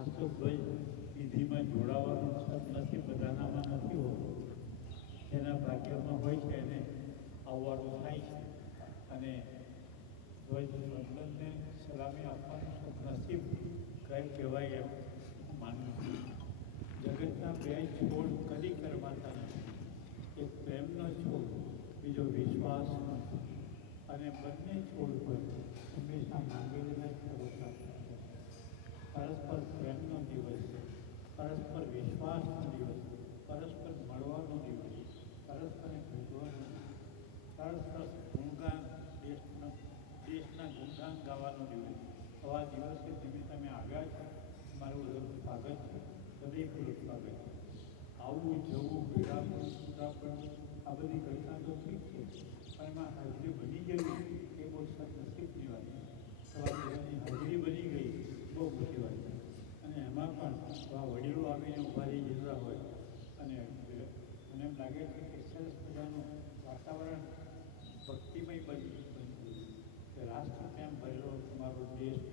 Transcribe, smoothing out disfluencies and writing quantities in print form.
રાષ્ટ્રધ્વજ વિધિમાં જોડાવાનું નથી, બધાનામાં નથી હોતું. જેના ભાગ્યમાં હોય છે એને આવવાનું થાય છે. અને ધ્વજ વંદનને સલામી આપવાનું નસીબ કહેવાય એમ માનવું. જગતના બે છોડ કદી કરવાતા નથી. એક પ્રેમનો છોડ, બીજો વિશ્વાસનો. અને બંને છોડ પર હંમેશા માંગેલીના ફળો પ્રાપ્ત થાય. પરસ્પર પ્રેમનો દિવસ, પરસ્પર વિશ્વાસનો દિવસ, પરસ્પર મળવાનો દિવસ, પરસ્પર ભેટવાનો દિવસ, પરસ્પર ગુણગાન દેશના ગુણગાન ગાવાનો દિવસ. આવા દિવસે તમે આવ્યા છો, મારું સ્વાગત છે, હૃદયપૂર્વક સ્વાગત છે. આવું જવું, ભેગા પણ આ બધી ઘટના તો ઠીક છે, પણ એમાં હાજરી બની જવી એ બહુ સદનસીબની વાત છે. તમારા બધાની હાજરી બની ગઈ બહુ મોટી વાત છે. અને એમાં પણ આ વડીલો આવીને ઊભા રહી જતા હોય અને મને એમ લાગે છે કે સરસ મજાનું વાતાવરણ ભક્તિમય બનતું કે રાષ્ટ્ર પ્રેમ ભરેલો તમારો દેશ